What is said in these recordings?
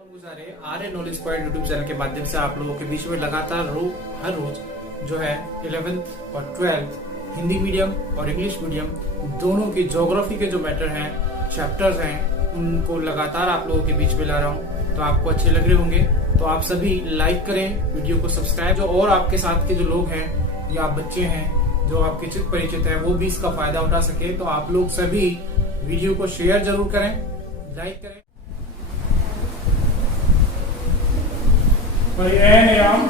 गुजारे आर्य knowledge point YouTube channel के माध्यम से आप लोगों के बीच में लगातार हर रोज जो है 11th और 12th हिंदी मीडियम और इंग्लिश मीडियम दोनों की ज्योग्राफी के जो मैटर हैं चैप्टर्स हैं उनको लगातार आप लोगों के बीच में ला रहा हूं, तो आपको अच्छे लग रहे होंगे। तो आप सभी लाइक करें, वीडियो को सब्सक्राइब, जो और आपके साथ के जो लोग हैं या बच्चे हैं जो आपके चित परिचित है वो भी इसका फायदा उठा सके। तो आप लोग सभी वीडियो को शेयर जरूर करें, लाइक करें। परिवहन एवं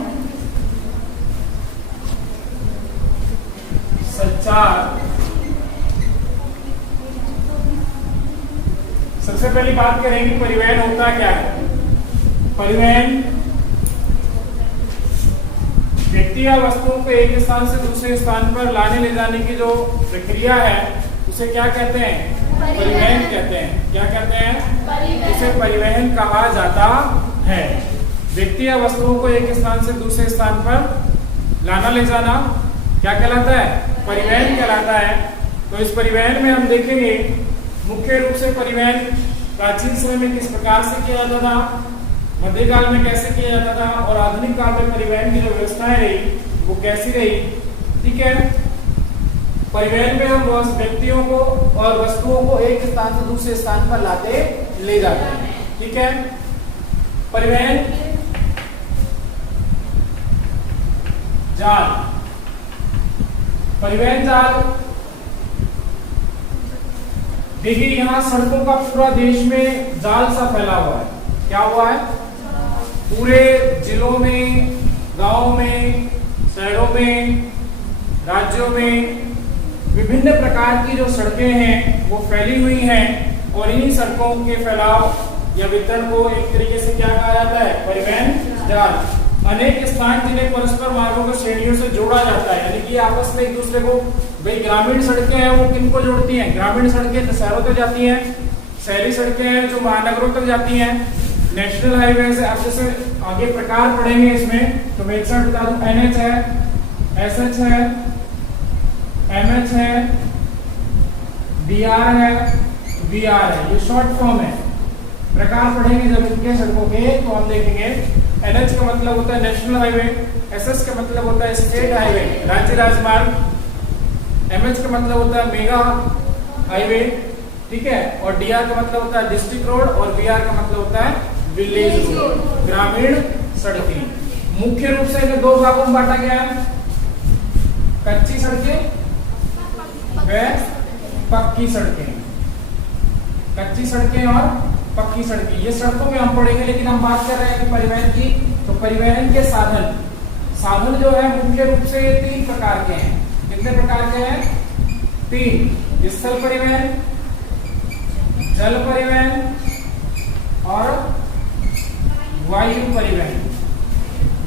संचार। सबसे पहली बात करेंगे परिवहन होता क्या है। परिवहन व्यक्ति या वस्तुओं को एक स्थान से दूसरे स्थान पर लाने ले जाने की जो प्रक्रिया है उसे क्या कहते हैं? परिवहन कहते हैं। क्या कहते हैं? इसे परिवहन कहा जाता है। व्यक्ति या वस्तुओं को एक स्थान से दूसरे स्थान पर लाना ले जाना क्या कहलाता है? परिवहन कहलाता है। तो इस परिवहन में हम देखेंगे मुख्य रूप से परिवहन प्राचीन समय में किस प्रकार से किया जाता था, मध्यकाल में कैसे किया जाता था और आधुनिक काल में परिवहन की जो व्यवस्थाएं रही वो कैसी रही। ठीक है, परिवहन में हम व्यक्तियों को और वस्तुओं को एक स्थान से दूसरे स्थान पर लाते ले जाते हैं। ठीक है, परिवहन जाल। परिवहन जाल देखिए, यहां सड़कों का पूरा देश में जाल सा फैला हुआ है। क्या हुआ है? पूरे जिलों में, गांवों में, शहरों में, राज्यों में विभिन्न प्रकार की जो सड़कें हैं वो फैली हुई हैं और इन्हीं सड़कों के फैलाव या वितरण को एक तरीके से क्या कहा जाता है? परिवहन जाल। अनेक स्थान जिन्हें परस्पर मार्गों को श्रेणियों से जोड़ा जाता है, यानी कि आपस में एक दूसरे को, भाई ग्रामीण सड़कें हैं वो किनको जोड़ती हैं? ग्रामीण सड़कें तो शहरों तक जाती हैं, शहरी सड़कें हैं जो महानगरों तक जाती हैं, नेशनल हाईवे से। आप जैसे आगे प्रकार पढ़ेंगे इसमें तो मैं एक साथ बता दूं, NH है, SH है, MH है, DR है, VR है, ये शॉर्ट फॉर्म है। प्रकार पढ़ेंगे जब इनके सड़कों के तो हम देखेंगे NH का मतलब होता है नेशनल हाईवे, SS का मतलब होता है स्टेट हाईवे, राज्य राजमार्ग, MH का मतलब होता है मेगा हाईवे, ठीक है, और DR का मतलब होता है डिस्ट्रिक्ट रोड और VR का मतलब होता है विलेज रोड, ग्रामीण सड़कें। मुख्य रूप से इन्हें दो भागों में बांटा गया है, कच्ची सड़कें व पक्की सड़कें। कच्ची सड़कें और पक्की सड़कें, ये सड़कों में हम पढ़ेंगे, लेकिन हम बात कर रहे हैं कि परिवहन की। तो परिवहन के साधन जो है मुख्य रूप से ये तीन प्रकार के हैं। कितने प्रकार के हैं? तीन। स्थल परिवहन, जल परिवहन और वायु परिवहन।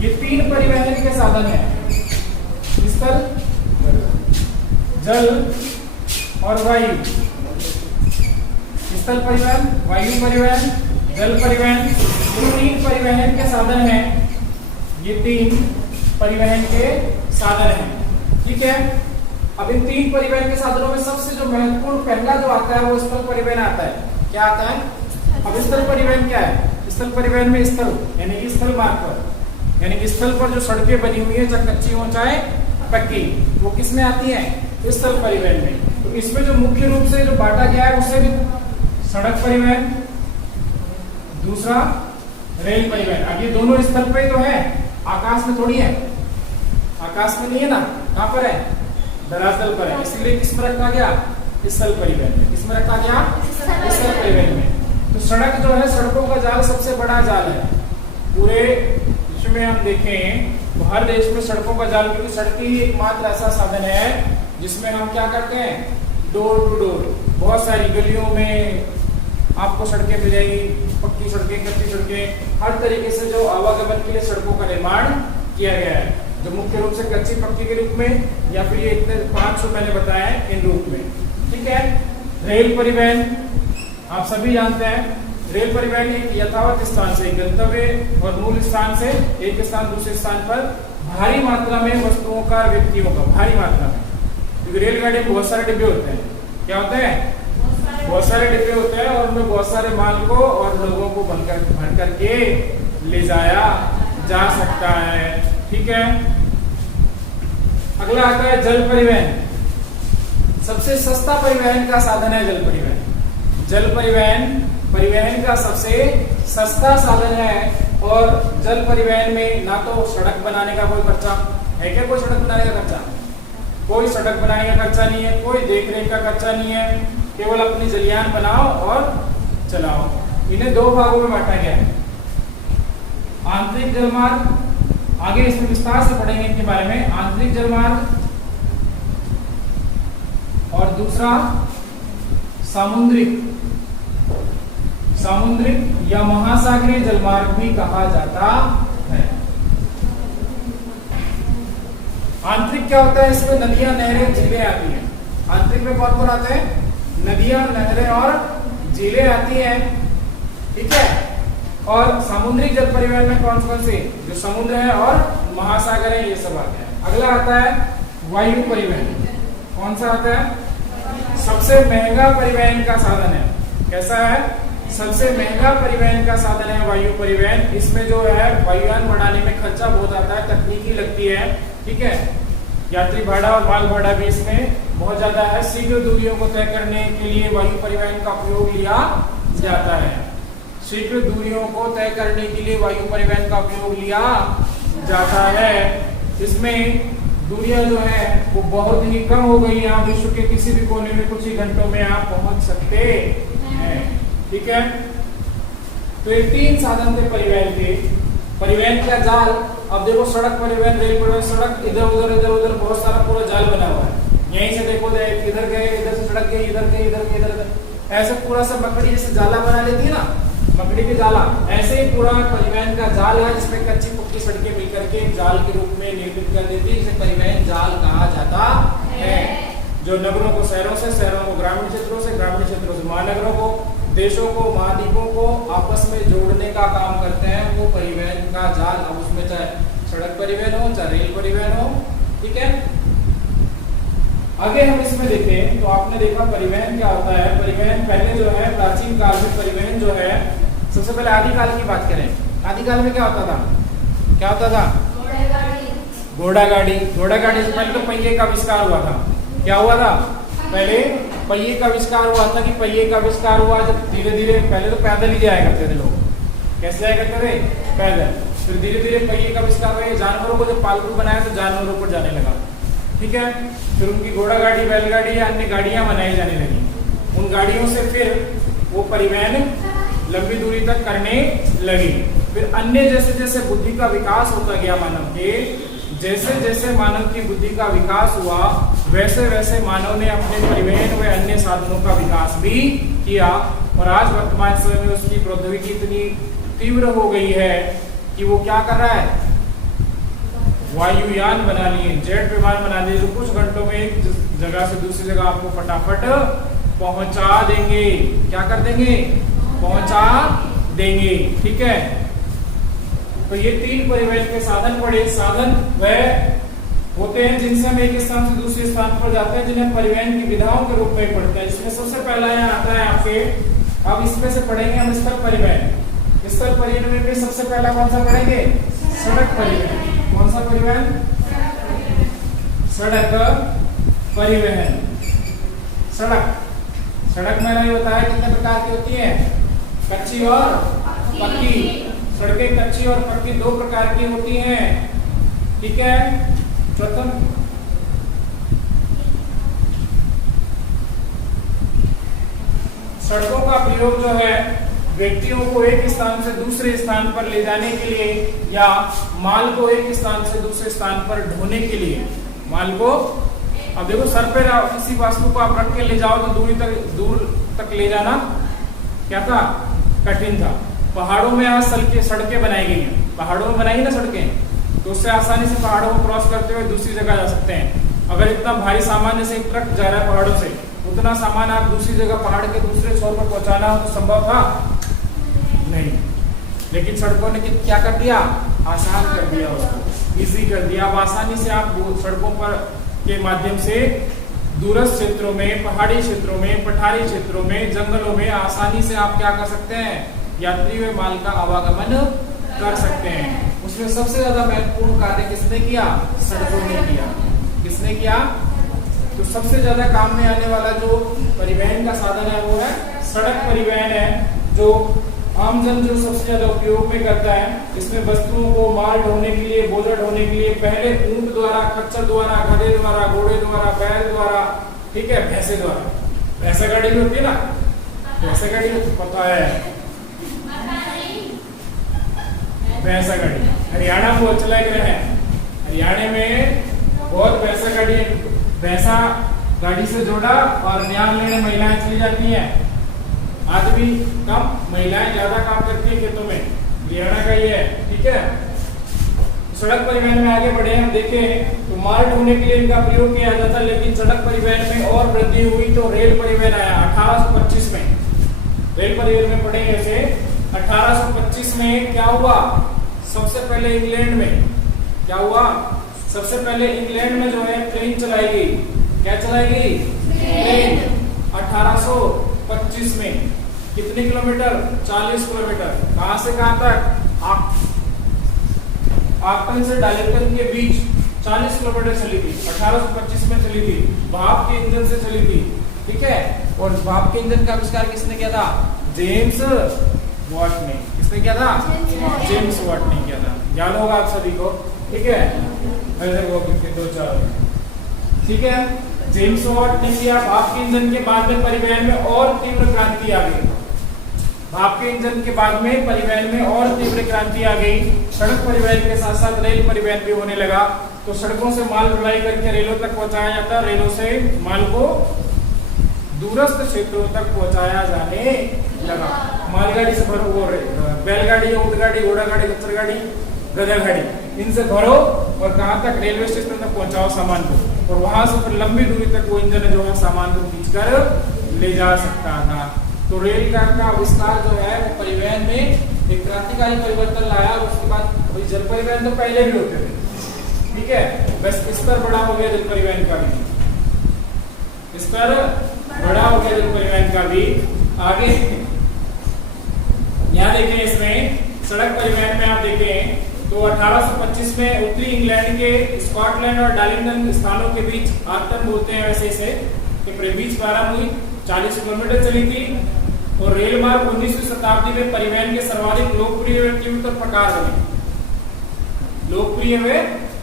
ये तीन परिवहन के साधन हैं, स्थल, जल और वायु। स्थल परिवहन, वायु परिवहन, जल परिवहन, ये तीन परिवहन के साधन हैं। ये तीन परिवहन के साधन हैं। ठीक है, अब इन तीन परिवहन के साधनों में सबसे जो महत्वपूर्ण पहला जो आता है वो स्थल परिवहन आता है। क्या आता है? अब स्थल परिवहन क्या है? स्थल परिवहन में स्थल यानी कि स्थल मार्ग पर, यानी कि स्थल पर जो सड़कें बनी हुई है चाहे कच्ची हो चाहे पक्की, वो किस में आती है? स्थल परिवहन में। तो इसमें जो मुख्य रूप से जो बांटा गया है उससे भी सड़क परिवहन, दूसरा रेल परिवहन। अब ये दोनों स्थल पे तो है, आकाश में थोड़ी है, आकाश में नहीं है ना, कहां पर है? धरातल पर है। इसलिए किस में रखा गया? स्थल परिवहन में। किस में रखा गया? स्थल परिवहन में। तो सड़क जो है, सड़कों का जाल सबसे बड़ा जाल है पूरे विश्व में। हम देखें तो हर देश में सड़कों का जाल, क्योंकि सड़क ही एकमात्र ऐसा साधन है जिसमें हम क्या करते हैं? डोर टू डोर, बहुत सारी गलियों में आपको सड़कें मिल जाएगी, पक्की सड़कें, कच्ची सड़कें, हर तरीके से जो आवागमन के लिए सड़कों का निर्माण किया गया है, जो मुख्य रूप से कच्ची पक्की के रूप में या फिर ये इतने 500 मैंने बताया इन रूप में। ठीक है, रेल परिवहन आप सभी जानते हैं। रेल परिवहन एक यथावत स्थान से गंतव्य और मूल स्थान से एक स्थान दूसरे स्थान पर भारी मात्रा में वस्तुओं का, व्यक्तियों का, भारी मात्रा में, क्योंकि रेलगाड़ी में बहुत सारे डिब्बे होते हैं। क्या होते हैं? बहुत सारे डिब्बे होते हैं और उनमें बहुत सारे माल को और लोगों को भर करके ले जाया जा सकता है। ठीक है, अगला आता है जल परिवहन। सबसे सस्ता परिवहन का साधन है जल परिवहन। जल परिवहन का सबसे सस्ता साधन है। और जल परिवहन में ना तो सड़क बनाने का कोई खर्चा है, क्या कोई सड़क बनाने का खर्चा? कोई सड़क बनाने का खर्चा नहीं है, कोई देखरेख का खर्चा नहीं है, केवल अपनी जलयान बनाओ और चलाओ। इन्हें दो भागों में बांटा गया है, आंतरिक जलमार्ग, आगे इसमें विस्तार से पढ़ेंगे इनके बारे में, आंतरिक जलमार्ग, और दूसरा सामुद्रिक या महासागरीय जलमार्ग भी कहा जाता है। आंतरिक क्या होता है? इसमें नदियां, नहरें, झीलें आती हैं। आंतरिक में कौन कौन आते हैं? नदियां, नहरें और झीलें आती हैं। ठीक है, और समुद्री जल परिवहन में कौन कौन से? जो समुद्र है और महासागर है, ये सब आते हैं। अगला आता है वायु परिवहन। कौन सा आता है? सबसे महंगा परिवहन का साधन है। कैसा है? सबसे महंगा परिवहन का साधन है वायु परिवहन। इसमें जो है वायुयान बढ़ाने में खर्चा बहुत आता है, तकनीकी लगती है। ठीक है, यात्री भाड़ा और माल भाड़ा भी इसमें बहुत ज्यादा है। शीघ्र दूरियों को तय करने के लिए वायु परिवहन का उपयोग लिया जाता है। शीघ्र दूरियों को तय करने के लिए वायु परिवहन का उपयोग लिया जाता है। इसमें दूरियां जो है वो बहुत ही कम हो गई है। आप विश्व के किसी भी कोने में कुछ ही घंटों में आप पहुंच सकते हैं। ठीक है, तो ये तीन साधन थे परिवहन के। परिवहन का जाल, अब देखो सड़क परिवहन, रेल परिवहन, सड़क इधर उधर बहुत सारा पूरा जाल बना हुआ है। यहीं से देखो इधर गए, इधर से सड़क गई, इधर गए, इधर गए, इधर, ऐसे पूरा सब मकड़ी जैसे जाला बना लेती है ना, मकड़ी के जाला, ऐसे ही पूरा परिवहन का जाल है जिसमें कच्ची पक्की सड़कें मिलकर के जाल के रूप में निर्मित कर देती है। इसे परिवहन जाल कहा जाता है, जो नगरों को शहरों से, शहरों को ग्रामीण क्षेत्रों से, ग्रामीण क्षेत्रों से महानगरों को, देशों को, महाद्वीपों को आपस में जोड़ने का काम करते हैं, वो परिवहन का जाल। अब उसमें चाहे सड़क परिवहन हो, चाहे रेल परिवहन हो। ठीक है, आगे हम इसमें देखें तो आपने देखा परिवहन क्या होता है। परिवहन पहले जो है प्राचीन काल में परिवहन जो है, सबसे पहले आदिकाल की बात करें। आदिकाल में क्या होता था? क्या होता था? घोड़ा गाड़ी। घोड़ा गाड़ी से पहले तो पहिए का आविष्कार हुआ था। क्या हुआ था? पहले पहिए का आविष्कार हुआ था। कि पहिए का आविष्कार हुआ जब धीरे धीरे, पहले तो पैदल ही जाया करते थे लोग। कैसे जाया करते थे? पैदल। फिर धीरे धीरे पहिए का आविष्कार हुआ, जानवरों को जब पालतू बनाया तो जानवरों पर जाने लगा। ठीक है, फिर उनकी घोड़ा गाड़ी, बैलगाड़ी या अन्य गाड़ियां बनाई जाने लगी। उन गाड़ियों से फिर वो परिवहन लंबी दूरी तक करने लगी। फिर अन्य जैसे जैसे बुद्धि का विकास होता गया मानव के, जैसे जैसे मानव की बुद्धि का विकास हुआ, वैसे वैसे मानव ने अपने परिवहन व अन्य साधनों का विकास भी किया। और आज वर्तमान समय में उसकी प्रौद्योगिकी इतनी तीव्र हो गई है कि वो क्या कर रहा है? वायुयान बना लिए, जेट विमान बना लिए, जो कुछ घंटों में एक जगह से दूसरी जगह आपको फटाफट पहुंचा देंगे। क्या कर देंगे? पहुंचा देंगे। ठीक है, तो ये तीन परिवहन के साधन पड़े। साधन वह होते हैं जिनसे हम एक स्थान से दूसरे स्थान पर जाते हैं, जिन्हें परिवहन की विधाओं के रूप में पढ़ते हैं। इसमें सबसे पहला यहाँ आता है आपके, अब इसमें से पढ़ेंगे हम स्थल परिवहन। स्थल परिवहन में सबसे पहला कौन सा पढ़ेंगे? सड़क परिवहन। कौन सा परिवहन? सड़क परिवहन। सड़क मैंने बताया कितने प्रकार की होती है? कच्ची और पक्की। सड़कें कच्ची और पक्की दो प्रकार की होती हैं। ठीक है, प्रथम सड़कों का प्रयोग जो है व्यक्तियों को एक स्थान से दूसरे स्थान पर ले जाने के लिए या माल को एक स्थान से दूसरे स्थान पर ढोने के लिए। माल को, अब देखो सर पे किसी वस्तु को आप रख के ले जाओ तो दूर तक ले जाना क्या था? कठिन था। पहाड़ों में आज सड़कें बनाई गई हैं। पहाड़ों में बनाई ना सड़कें, तो उससे आसानी से पहाड़ों को क्रॉस करते हुए दूसरी जगह जा सकते हैं। अगर इतना भारी सामान जैसे एक ट्रक जा रहा है पहाड़ों से, उतना सामान आप दूसरी जगह पहाड़ के दूसरे छोर पर पहुंचाना हो तो संभव था? नहीं। लेकिन सड़कों ने क्या कर दिया? आसान कर दिया, उसको इजी कर दिया। अब आसानी से आप सड़कों पर के माध्यम से दूरस्थ क्षेत्रों में, पहाड़ी क्षेत्रों में, पठारी क्षेत्रों में, जंगलों में आसानी से आप क्या कर सकते हैं, यात्री व माल का आवागमन कर सकते हैं। उसमें सबसे ज्यादा महत्वपूर्ण कार्य किसने किया, सड़कों ने किया। किसने किया, तो सबसे ज्यादा काम में आने वाला जो परिवहन का साधन है वो है सड़क परिवहन है, जो आमजन जो सबसे ज्यादा उपयोग में करता है। इसमें वस्तुओं को माल ढोने के लिए, बोझा ढोने के लिए पहले ऊंट द्वारा, खच्चर द्वारा, गधे द्वारा, घोड़े द्वारा, बैल द्वारा, ठीक है, भैंसे द्वारा। भैंसा गाड़ी भी होती है ना, भैंसा गाड़ी पता है, भैंसा गाड़ी हरियाणा में बहुत चला रहे हैं। हरियाणा में बहुत भैंसा गाड़ी, भैंसा गाड़ी से जोड़ा और न्याय लेने महिलाएं चली जाती हैं। आदमी कम, महिलाएं ज्यादा काम करती है खेतों में। हरियाणा का ये है, ठीक है। सड़क परिवहन में आगे बढ़े हम देखें तो माल ढोने के लिए इनका प्रयोग किया जाता, लेकिन सड़क परिवहन में और वृद्धि हुई तो रेल परिवहन आया 1825 में। रेल परिवहन में पढ़ेंगे इसे। 1825 में क्या हुआ, सबसे पहले इंग्लैंड में क्या हुआ, सबसे पहले इंग्लैंड में जो है ट्रेन चलाई गई। क्या चलाई गई, ट्रेन। 1825 में कितने किलोमीटर, 40 किलोमीटर। कहां से कहां तक, आक्टन से डालेटन के बीच 40 किलोमीटर चली थी। 1825 में चली थी, भाप के इंजन से चली थी, ठीक है। और भाप के इंजन का आविष्कार किसने किया था, जेम्स वाट ने। किसने किया था, जेम्स वाट ने किया था। याद होगा आप सभी को, ठीक है। दो चार, ठीक है, जेम्स वाट ने किया। भाप के इंजन के बाद में परिवहन में और तीव्र क्रांति आ गई। भाप के इंजन के बाद में परिवहन में और तीव्र क्रांति आ गई। सड़क परिवहन के साथ साथ रेल परिवहन भी होने लगा। तो सड़कों से माल ढुलाई करके रेलों तक पहुंचाया जाता, रेलों से माल को दूरस्थ क्षेत्रों तक पहुंचाया जाने लगा। मालगाड़ी से भरो, वो बैलगाड़ी, ऊंट गाड़ी, घोड़ा गाड़ी, खच्चर गाड़ी, गधा गाड़ी, इनसे भरो और कहां तक, रेलवे स्टेशन तक पहुंचाओ सामान को। और वहां से फिर लंबी दूरी तक वो इंजन जो है सामान को खींचकर ले जा सकता था। तो रेल का आविष्कार जो है वो परिवहन में एक क्रांतिकारी परिवर्तन लाया। और उसके बाद जल परिवहन तो पहले भी होते थे, ठीक है, बस स्तर बड़ा हो गया जल परिवहन का भी, स्तर बड़ा हो गया जल परिवहन का भी। आगे यहाँ देखें, इसमें सड़क परिवहन में आप देखें तो 1825 में उत्तरी इंग्लैंड के स्कॉटलैंड और डार्लिंगटन स्थानों के बीच, आर्टन बोलते हैं वैसे इसे, के बीच प्रारंभ हुई। 40 किलोमीटर चली थी। और रेल मार्ग 19वीं शताब्दी में परिवहन के सर्वाधिक लोकप्रिय व तीव्रतम प्रकार बने। लोकप्रिय व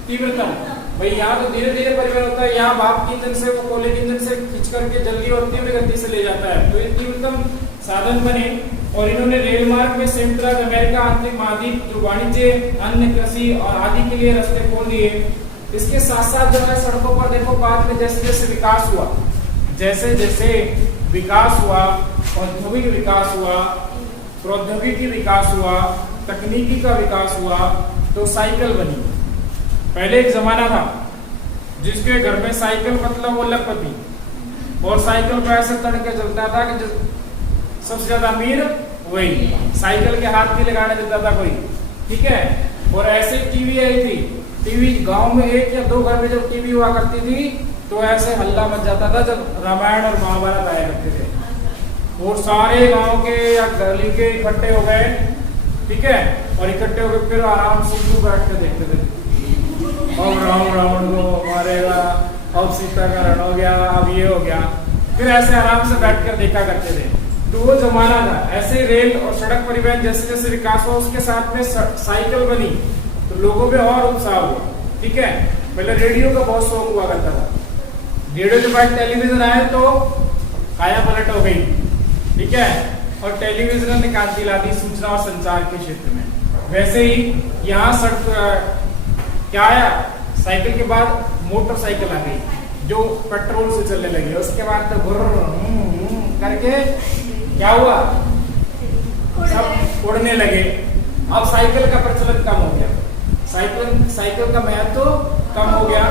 तीव्रतम, भाई यहाँ तो धीरे धीरे परिवहन होता है, यहाँ भाप के इंजन से, वो कोयले के इंजन से खींच करके जल्दी और तीव्र गति से ले जाता है। तो ये तीव्रतम साधन बने। और इन्होंने रेल मार्ग में संयुक्त राज्य अमेरिका, आंतरिक महाद्वीप, जो वाणिज्य, अन्य कृषि और आदि के लिए रास्ते खोल दिए। इसके साथ साथ जो है सड़कों पर देखो, बाद में जैसे जैसे विकास हुआ, जैसे जैसे विकास हुआ, औद्योगिक विकास हुआ, प्रौद्योगिकी विकास हुआ, तकनीकी का विकास हुआ, तो साइकिल बनी। पहले एक जमाना था जिसके घर में साइकिल मतलब वो लखपति, और साइकिल पर ऐसे तड़के चलता था कि सबसे ज्यादा अमीर वही, साइकिल के हाथ भी लगाने देता था कोई, ठीक है। और ऐसे टीवी आई थी, टीवी गांव में एक या दो घर में जब टीवी हुआ करती थी तो ऐसे हल्ला मच जाता था जब रामायण और महाभारत आया करते थे। और सारे गांव के या गली के इकट्ठे हो गए, ठीक है, और इकट्ठे होकर फिर आराम से बैठ के देखते थे। अब रावण को मारेगा, अब सीता का रण हो गया, अब ये हो गया, फिर ऐसे आराम से बैठ कर देखा करते थे। तो वो जमाना था। ऐसे रेल और सड़क परिवहन जैसे जैसे विकास हुआ, उसके साथ में साइकिल बनी, तो लोगों में और उत्साह हुआ, ठीक है। पहले रेडियो का बहुत शौक हुआ करता था, रेडियो के बाद टेलीविजन आए तो काया पलट हो गई, ठीक है। और टेलीविजन ने क्रांति ला दी सूचना और संचार के क्षेत्र में। वैसे ही यहाँ सड़क क्या आया, साइकिल के बाद मोटरसाइकिल आ गई जो पेट्रोल से चलने लगी। उसके बाद तो करके क्या हुआ, सब उड़ने लगे। अब साइकिल का प्रचलन कम हो गया, साइकिल का महत्व कम हो गया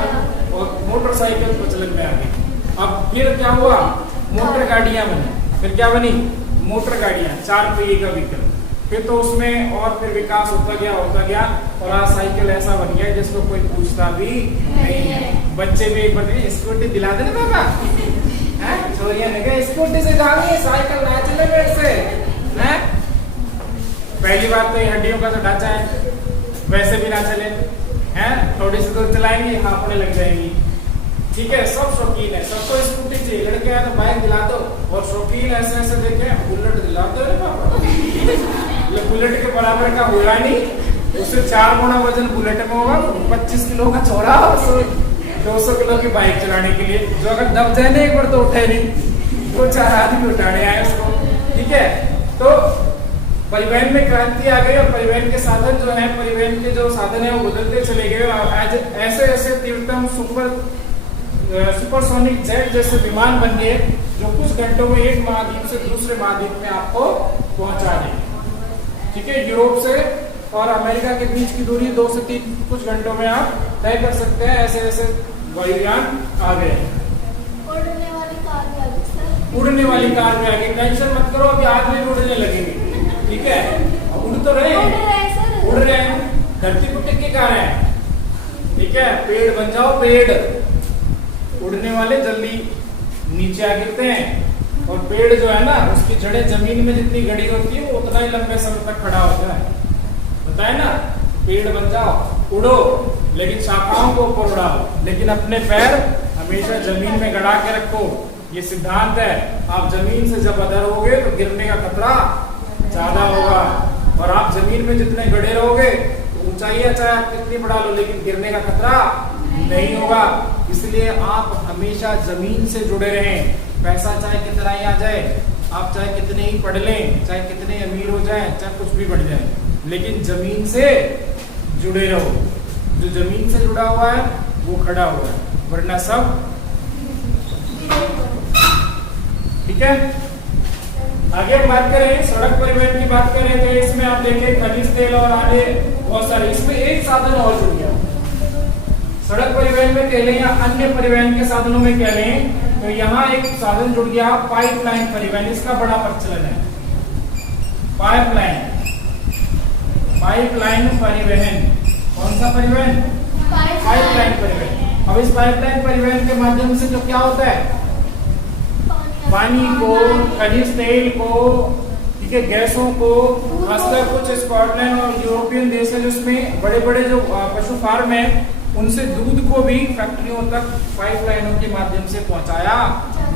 और मोटरसाइकिल प्रचलन में आ गई। अब फिर क्या हुआ, मोटर गाड़ियां बनी। फिर क्या बनी, मोटर गाड़ियां, 4 पहिए का व्हीकल। फिर तो उसमें और फिर विकास होता गया और आज साइकिल ऐसा बन गया जिसको कोई पूछता भी नहीं है। बच्चे भी एक बार स्कूटी दिला देना पापा, हैं? छोरियां ने कहा स्कूटी से जाओगे, साइकिल ना चले मेरे से, हैं? पहली बात तो ये हड्डियों का तो ढांचा है, वैसे भी ना चले, हैं? थोड़ी सी दूर चलाएंगी हांफने लग जाएंगी, ठीक है। सब शौकीन है, सबको स्कूटी चाहिए, लड़के हैं तो बाइक दिला दो, और शौकीन ऐसे ऐसे देखे बुलेट दिला दो पापा। ये बुलेट के बराबर का होगा नहीं, उससे 4 गुना वजन बुलेट में होगा, 25 किलो का छोरा और 200 किलो की बाइक चलाने के लिए, जो अगर दब जाए ना एक बार तो उठे नहीं, तो 4 आदमी उठाने आए उसको, ठीक है। तो परिवहन में क्रांति आ गई, और परिवहन के साधन जो है, परिवहन के जो साधन है वो बदलते चले गए, और आज ऐसे ऐसे तीव्रतम सुपरसोनिक जेट जैसे विमान बन गए जो कुछ घंटों में एक महाद्वीप से दूसरे महाद्वीप में आपको पहुंचा देंगे, ठीक है। यूरोप से और अमेरिका के बीच की दूरी 2 से 3 कुछ घंटों में आप तय कर सकते हैं, ऐसे ऐसे वायुयान आ गए। उड़ने वाली कार भी आ गई सर। उड़ने वाली कार भी आ गई, टेंशन मत करो, अभी आदमी उड़ने लगेंगे, ठीक है। उड़ तो रहे हैं, उड़ रहे हैं, धरती पर टिक के कार है, ठीक है। पेड़ बन जाओ, पेड़ उड़ने वाले जल्दी नीचे आ गिरते हैं, और पेड़ जो है ना उसकी जड़ें जमीन में जितनी गड़ी होती है वो उतना ही लंबे समय तक खड़ा होता है, पता है ना। पेड़ बन जाओ, उड़ो, लेकिन शाखाओं को ऊपर उड़ाओ, लेकिन अपने पैर हमेशा जमीन में गड़ा के रखो, ये सिद्धांत है। आप जमीन से जब अधर होगे तो गिरने का खतरा ज्यादा होगा, और आप जमीन में जितने गड़े रहोगे तो ऊंचाई चाहे आप कितनी बढ़ा लो, लेकिन गिरने का खतरा नहीं होगा। इसलिए आप हमेशा जमीन से जुड़े रहें। पैसा चाहे कितना ही आ जाए, आप चाहे कितने ही पढ़ लें, चाहे कितने अमीर हो जाएं, चाहे कुछ भी बढ़ जाए, लेकिन जमीन से जुड़े रहो। जो जमीन से जुड़ा हुआ है वो खड़ा हुआ है, वरना सब, ठीक है। आगे हम बात करें सड़क परिवहन की बात करें तो इसमें आप देखें खनिज तेल और आगे बहुत सारे, इसमें एक साधन और जुड़ गया। सड़क परिवहन में कह लें या अन्य परिवहन के साधनों में कह लें तो यहाँ एक साधन जुड़ गया, पाइपलाइन परिवहन। इसका बड़ा प्रचलन है, पाइपलाइन परिवहन। कौन सा परिवहन? पाइपलाइन परिवहन। अब इस पाइपलाइन परिवहन के माध्यम से जो क्या होता है, पानी को, खनिज तेल को, ठीक है, गैसों को, खासकर कुछ स्कॉटलैंड और यूरोपियन देश है जिसमें बड़े बड़े जो पशु फार्म है उनसे दूध को भी फैक्ट्रियों तक पाइपलाइनों के माध्यम से पहुंचाया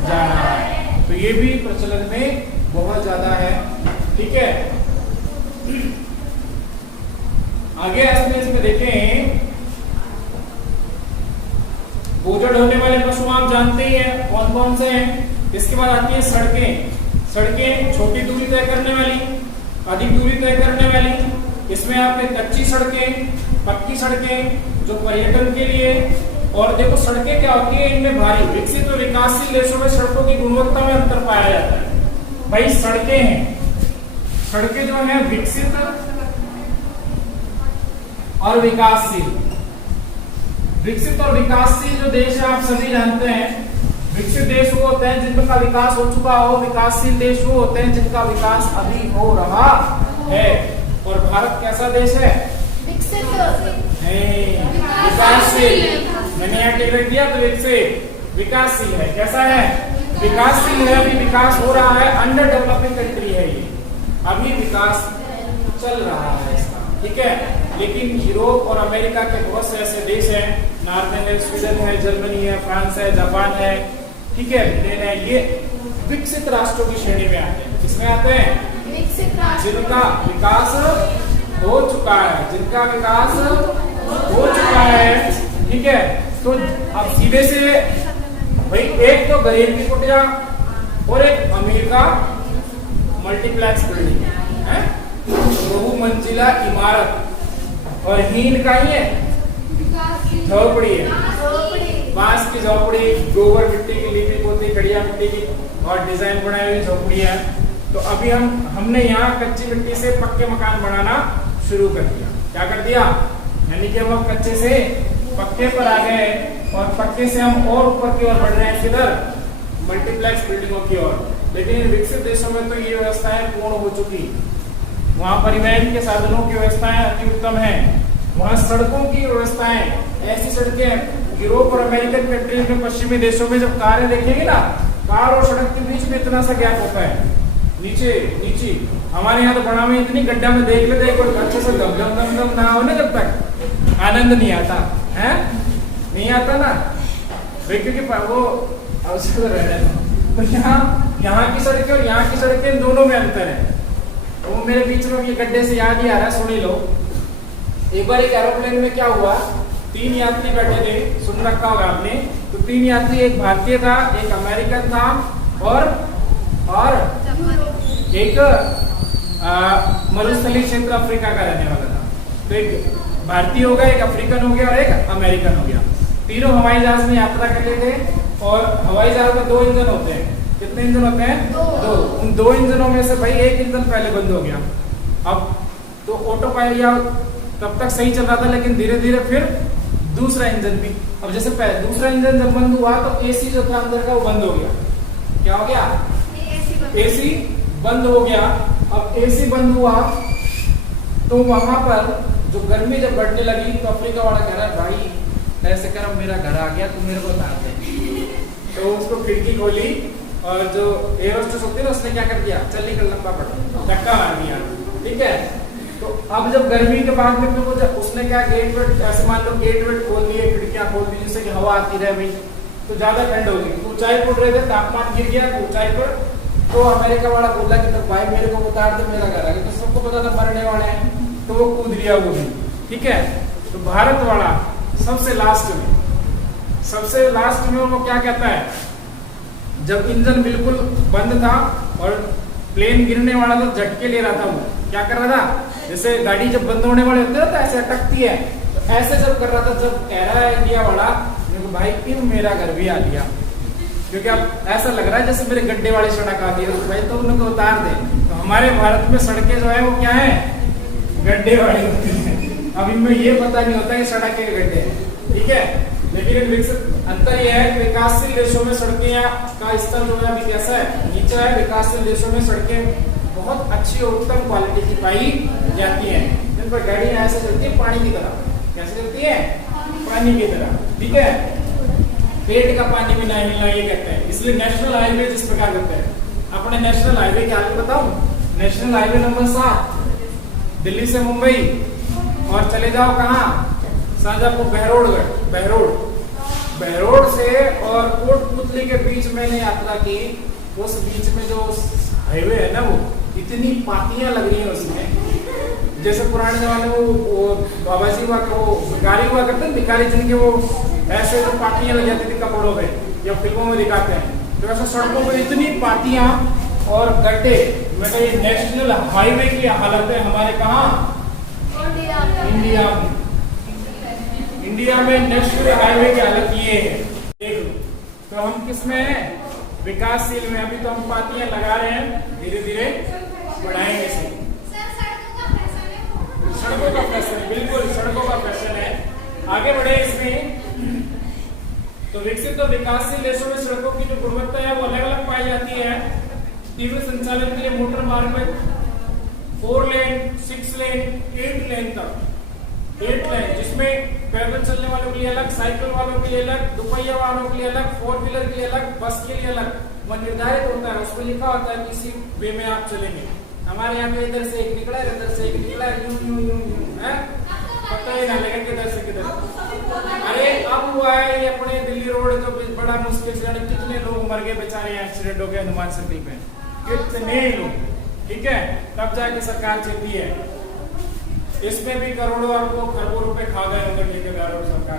जा रहा है। तो ये भी प्रचलन में बहुत ज्यादा है, ठीक है। आगे इसमें देखें, बोझल ढोने वाले पशु आप जानते ही हैं कौन कौन से हैं। इसके बाद आती है सड़कें। सड़कें छोटी दूरी तय करने वाली, अधिक दूरी तय करने वाली। इसमें आपने कच्ची सड़कें, पक्की सड़कें जो पर्यटन के लिए, और देखो सड़कें क्या होती है, इनमें भारी विकसित और विकासशील देशों में सड़कों की गुणवत्ता में अंतर पाया जाता है। भाई सड़कें हैं, सड़कें जो है विकसित और विकासशील। विकसित और विकासशील जो देश है आप सभी जानते हैं, विकसित देश वो होते हैं जिनका विकास हो चुका हो, विकासशील देश वो होते हैं जिनका विकास अभी हो रहा है। और भारत कैसा देश है? विकसित, विकासशील। मैंने यहाँ टिक रख दिया तो विकसित, विकासशील है। कैसा है? विकासशील है, अभी विकास हो रहा है, अंडर डेवलपिंग कंट्री है ये, अभी विकास चल रहा है इसका, ठीक है। लेकिन यूरोप और अमेरिका के बहुत से ऐसे देश हैं, नॉर्वे है, स्वीडन है, जर्मनी है, फ्रांस है, जापान है, ठीक है, ब्रिटेन है, ये विकसित राष्ट्रों की श्रेणी में आते हैं। किसमें आते हैं? विकसित राष्ट्र, जिनका विकास हो चुका है, जिनका विकास हो चुका है, ठीक है। तो अब सीधे से भाई एक तो गरीब की कुटिया और एक अमीर का मल्टीप्लेक्स बिल्डिंग है, बहुमंजिला इमारत, और हीन का ही है झोपड़ी है, बांस की झोपड़ी, गोबर मिट्टी की लीपी पोती, कड़िया मिट्टी की और डिजाइन बनाई हुई झोपड़ी है। तो अभी हमने यहाँ कच्ची मिट्टी से पक्के मकान बनाना शुरू कर दिया। क्या कर दिया? यानी कि हम कच्चे से पक्के पर आ गए, और पक्के से हम और ऊपर की ओर बढ़ रहे हैं, किधर? मल्टीप्लेक्स बिल्डिंगों की ओर। लेकिन विकसित देशों में तो ये व्यवस्थाएं पूर्ण हो चुकी, वहाँ परिवहन के साधनों की व्यवस्थाएं अति उत्तम है, वहाँ सड़कों की व्यवस्थाएं, ऐसी सड़कें यूरोप और अमेरिकन कंट्रीज में, पश्चिमी देशों में जब कारें देखेंगे ना, कार और सड़क के बीच में इतना सा गैप होता है, नीचे नीचे। हमारे यहाँ तो बड़ा में इतनी गड्ढा में देख लेते हैं, कोई अच्छे से गम गम गम गम ना हो ना, जब तक आनंद नहीं आता है, नहीं आता ना भाई, क्योंकि वो अवसर रहना है। तो यहाँ की सड़कें और यहाँ की सड़कें दोनों में अंतर है। वो मेरे बीच में ये गड्ढे से याद ही आ रहा है, सुन ही लो। एक बार एक एरोप्लेन में क्या हुआ, 3 यात्री बैठे थे, सुन रखा होगा आपने। तो 3 यात्री, एक भारतीय था, एक अमेरिकन था और एक मरुस्थलीय क्षेत्र अफ्रीका का रहने वाला था। तो एक भारतीय हो गया, एक अफ्रीकन हो गया और एक अमेरिकन हो गया। तीनों हवाई जहाज में यात्रा करते थे और हवाई जहाज में 2 इंजन होते हैं। कितने इंजन होते हैं? 2। उन 2 इंजनों में से भाई एक इंजन पहले बंद हो गया। अब तो ऑटो पायलट तब तक सही चल रहा था, लेकिन धीरे धीरे फिर दूसरा इंजन भी। अब जैसे दूसरा इंजन जब बंद हुआ तो एसी जो था अंदर का वो बंद हो गया। क्या हो गया? एसी बंद हो गया। अब एसी बंद हुआ तो वहां पर जो गर्मी जब बढ़ने लगी तो अफ्रीका वाला कह रहा है, भाई ऐसे कर, अब मेरा घर आ गया, तुम मेरे को उतार दे। तो उसको खिड़की खोली और जो एयर होस्टेस होती है ना, उसने क्या कर दिया, चल निकल, लंबा पड़ा, धक्का मार दिया। ठीक है। तो अब जब गर्मी के बाद में फिर वो जब उसने क्या, गेट वेट ऐसे मान लो गेट वेट खोल दिए, खिड़कियां खोल दी, जिससे कि हवा आती रहे भाई, तो ज्यादा ठंड होगी। तो ऊंचाई पर रहे थे, तापमान गिर गया तो ऊंचाई पर। तो अमेरिका वाला बोला कि तो भाई मेरे को उतार दे, मेरा घर आ गया। तो सबको पता था मरने वाले हैं, तो वो कूद लिया वो भी। ठीक है। तो भारत वाला सबसे लास्ट में वो क्या कहता है, जब इंजन बिल्कुल बंद था और प्लेन गिरने वाला था, झटके ले रहा था, वो क्या कर रहा था, जैसे गाड़ी जब बंद होने वाले होते हैं तो ऐसे अटकती है, तो ऐसे जब कर रहा था, जब कह रहा है इंडिया वाला, मेरे को भाई क्यों मेरा घर भी आ गया, क्योंकि अब ऐसा लग रहा है जैसे मेरे गड्ढे वाली सड़क आ गई, तो भाई तो उनको उतार दे। तो हमारे भारत में सड़कें जो है वो क्या है, गड्ढे वाली होती है। अब इनमें ये पता नहीं होता कि सड़क के गड्ढे हैं। ठीक है। लेकिन एक विकसित अंतर यह है कि विकासशील देशों में सड़कें का स्तर जो है अभी कैसा है, नीचा है। विकासशील देशों में सड़कें बहुत अच्छी और उत्तम क्वालिटी की पाई जाती है, जिन पर गाड़ियां ऐसे चलती है पानी की तरह। कैसे चलती है? पानी की तरह। ठीक है। पेट का पानी भी ना हिलना, ये कहते हैं। इसलिए नेशनल हाईवे जिस प्रकार करते हैं, अपने नेशनल हाईवे के आगे बताऊं, नेशनल हाईवे नंबर 7 दिल्ली से मुंबई, और चले जाओ कहाँ, शाहजहांपुर, बहरोड से और कोटपुतली के बीच मैंने यात्रा की। उस बीच में जो हाईवे है ना, वो इतनी पातियां लग रही है उसमें, जैसे पुराने जमाने में वो बाबा जी हुआ, वो भिखारी हुआ करते हैं, भिखारी जिनके वो ऐसे जो पातियां लग जाती थी कपड़ों पे, या फिल्मों में दिखाते हैं, तो ऐसे सड़कों पर इतनी पातियां और गड्ढे। मैं कहा ये नेशनल हाईवे की हालत है हमारे कहाँ, इंडिया में नेशनल हाईवे की हालत ये है। तो हम किस में है, विकासशील में। अभी तो हम पातियां लगा रहे हैं, धीरे धीरे बढ़ाएंगे। सड़कों का फैशन है, बिल्कुल सड़कों का फैशन है। आगे बढ़े इसमें। तो विकसित और विकासशील देशों में सड़कों की जो गुणवत्ता है वो अलग अलग पाई जाती है। तीव्र संचालन के लिए मोटर मार्ग में 4 लेन, 6 लेन, 8 लेन तक, 8 लेन, जिसमें पैदल चलने वालों के लिए अलग, साइकिल वालों के लिए अलग, दुपहिया वालों के लिए अलग, 4 व्हीलर के लिए अलग, बस के लिए अलग, वह निर्धारित होता है। उसमें लिखा होता है किसी वे में आप चलेंगे। हमारे यहाँ पे इधर से एक निकला है, इधर से एक निकला है, यूं है, पता ही ना लगे किधर से किधर। अरे अब हुआ है ये अपने दिल्ली रोड तो बड़ा मुश्किल से, कितने लोग मर गए बेचारे, एक्सीडेंट हो गए हनुमान सर्कल पे, कितने लोग। ठीक है। तब जाके सरकार चलती है। इसमें भी करोड़ों अरबों खरबों रुपए खा गए होंगे ठेकेदार और सरकार।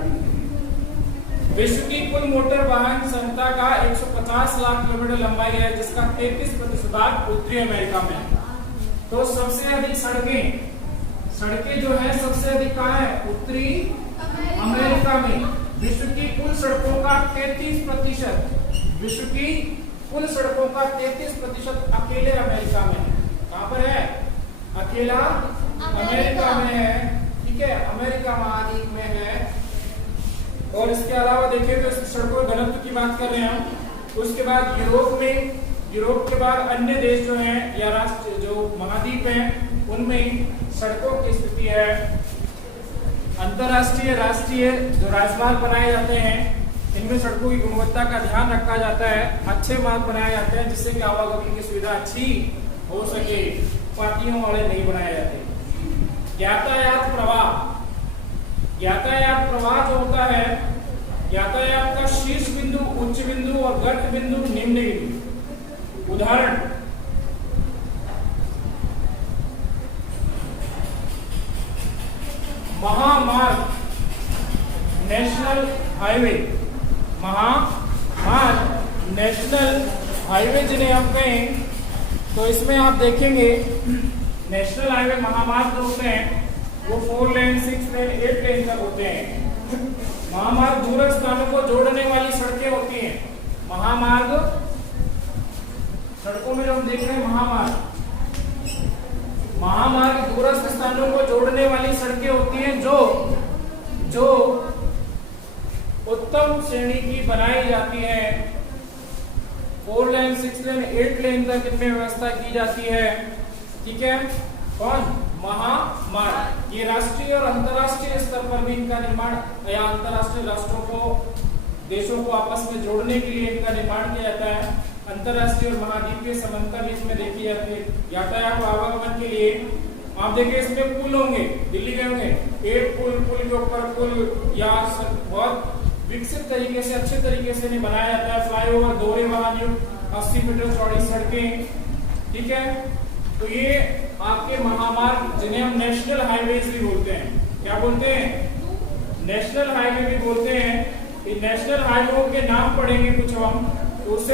विश्व की कुल मोटर वाहन क्षमता का 150 लाख किलोमीटर लंबाई है, जिसका 33% भाग उत्तरी अमेरिका में है। तो सबसे अधिक सड़कें जो है सबसे अधिक कहाँ है, उत्तरी अमेरिका में। विश्व की कुल सड़कों का 33%, विश्व की कुल सड़कों का 33% अकेले अमेरिका में है। कहां पर है? अकेला अमेरिका में है। ठीक है। अमेरिका महाद्वीप में है। और इसके अलावा देखिए तो इस सड़कों के घनत्व की बात कर रहे हैं हम। उसके बाद यूरोप के बाद अन्य देश जो हैं या राष्ट्र जो महाद्वीप हैं, उनमें सड़कों की स्थिति है अंतरराष्ट्रीय राष्ट्रीय जो राजमार्ग बनाए जाते हैं इनमें सड़कों की गुणवत्ता का ध्यान रखा जाता है, अच्छे मार्ग बनाए जाते हैं जिससे कि आवागमन की सुविधा अच्छी हो सके, पार्टियों वाले नहीं बनाए जाते। यातायात प्रवाह, यातायात प्रवाह जो होता है यातायात का शीर्ष बिंदु, उच्च बिंदु और गर्त बिंदु, निम्न बिंदु। उदाहरण, महामार्ग नेशनल हाईवे, महामार्ग नेशनल हाईवे जिन्हें हम कहें तो इसमें आप देखेंगे नेशनल हाईवे महामार्ग जो होते हैं वो 4 लेन 6 लेन 8 लेन तक होते हैं। महामार्ग दूर स्थानों को जोड़ने वाली सड़कें होती हैं। महामार्ग सड़कों में जो हम देख रहे हैं महामार्ग दूरस्थ स्थानों को जोड़ने वाली सड़कें होती हैं जो उत्तम श्रेणी की बनाई जाती है। 4 लेन 6 लेन 8 लेन तक इनमें व्यवस्था की जाती है। ठीक है, कौन? महामार्ग। ये राष्ट्रीय और अंतर्राष्ट्रीय स्तर पर भी इनका निर्माण या अंतर्राष्ट्रीय राष्ट्रों को, देशों को आपस में जोड़ने के लिए इनका निर्माण किया जाता है। अंतर्राष्ट्रीय और महाद्वीपीय समानता भी इसमें देखी जाती है। यातायात और आवागमन के लिए आप देखिए इसमें पुल होंगे, दिल्ली गए होंगे, एक पुल के ऊपर पुल या बहुत विकसित तरीके से, अच्छे तरीके से इन्हें बनाया जाता है। फ्लाईओवर, दोहरे वाहन युक्त 80 मीटर चौड़ी सड़कें। ठीक है, तो ये आपके महामार्ग जिन्हें हम नेशनल हाईवेज भी बोलते हैं। क्या बोलते हैं? नेशनल हाईवे भी बोलते हैं। ये नेशनल हाईवे के नाम पढ़ेंगे कुछ हम, तो उससे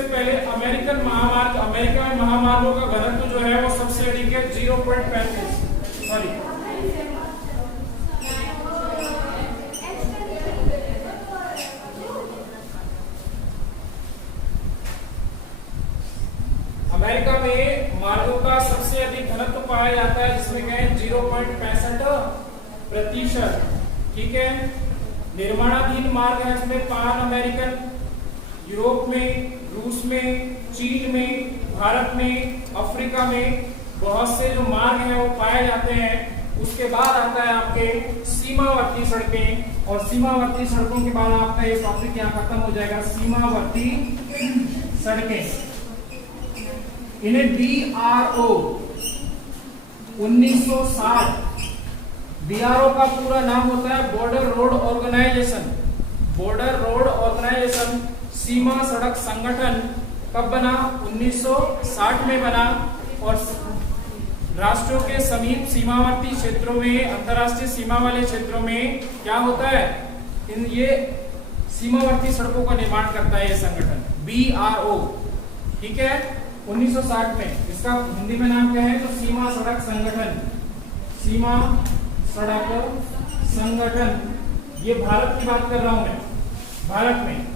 पहले अमेरिकन महामार्ग, अमेरिका में महामार्गों का घनत्व जो है वो सबसे अधिक है 0.35, सॉरी अमेरिका में मार्गों का सबसे अधिक घनत्व पाया जाता है जिसमें क्या है 0.65%। ठीक है, निर्माणाधीन मार्ग है इसमें पान अमेरिकन, यूरोप में, रूस में, चीन में, भारत में, अफ्रीका में बहुत से जो मार्ग हैं वो पाए जाते हैं। उसके बाद आता है आपके सीमावर्ती सड़कें, और सीमावर्ती सड़कों के बाद आपका ये टॉपिक यहाँ खत्म हो जाएगा। सीमावर्ती सड़कें, इन्हें BRO 1960, BRO का पूरा नाम होता है border road organisation. Border road organisation, सीमा सड़क संगठन कब बना? 1960 में बना। और राष्ट्रों के समीप सीमावर्ती क्षेत्रों में, अंतरराष्ट्रीय सीमा वाले क्षेत्रों में क्या होता है? ये सीमावर्ती सड़कों का निर्माण करता है ये संगठन BRO। ठीक है, 1960 में। इसका हिंदी में नाम क्या है? तो सीमा सड़क संगठन, सीमा सड़क संगठन। ये भारत की बात कर रहा हूं मैं। भारत में,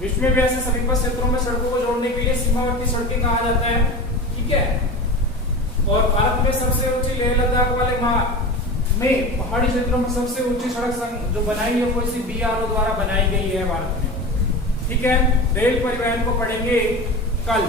विश्व में भी ऐसे समीपस्थ क्षेत्रों में सड़कों को जोड़ने के लिए सीमावर्ती सड़कें कहा जाता है। ठीक है, और भारत में सबसे ऊंची लेह लद्दाख वाले में पहाड़ी क्षेत्रों में सबसे ऊंची सड़क जो बनाई है वो इसी BRO द्वारा बनाई गई है भारत में। ठीक है, रेल परिवहन को पढ़ेंगे कल।